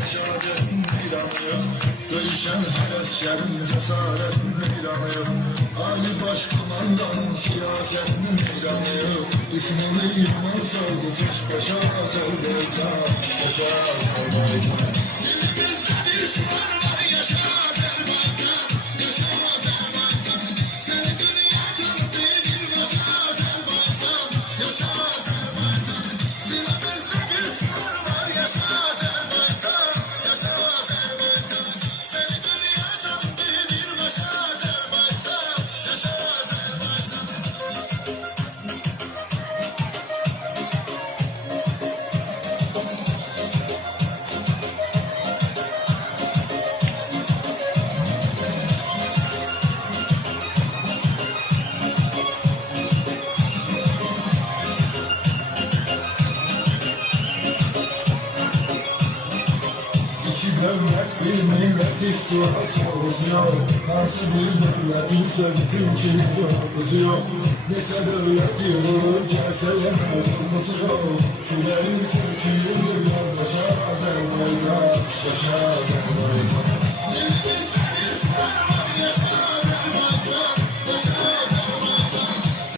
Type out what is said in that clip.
Reşadet meydanı yok. Dövüşen her askerin cesaret meydanı yok. Ali Başkumandanın siyaset meydanı yok. Düşmanı yılmaz oldu peş peşe Azerbaycan. Yaşa Azerbaycan. Dilimizde bir şuar var, yaşa Azerbaycan. Yaşa Azerbaycan. Seni dünya tanıdı bir başa Azerbaycan. Yaşa Azerbaycan. Dilimizde bir şuar var, yaşa Azerbaycan. Yaşa Azerbaycan. Seni dünya tanıdı bir başa Azerbaycan. Yaşa Azerbaycan. İki devlet bir millet istiyor savaşıyor. Nasıl bir devlet ise bütün kimse yok. Neyse devlet yılır gelse yanılması yok. Küleğin söküğündür yaşa Azerbaycan. Yaşa Azerbaycan.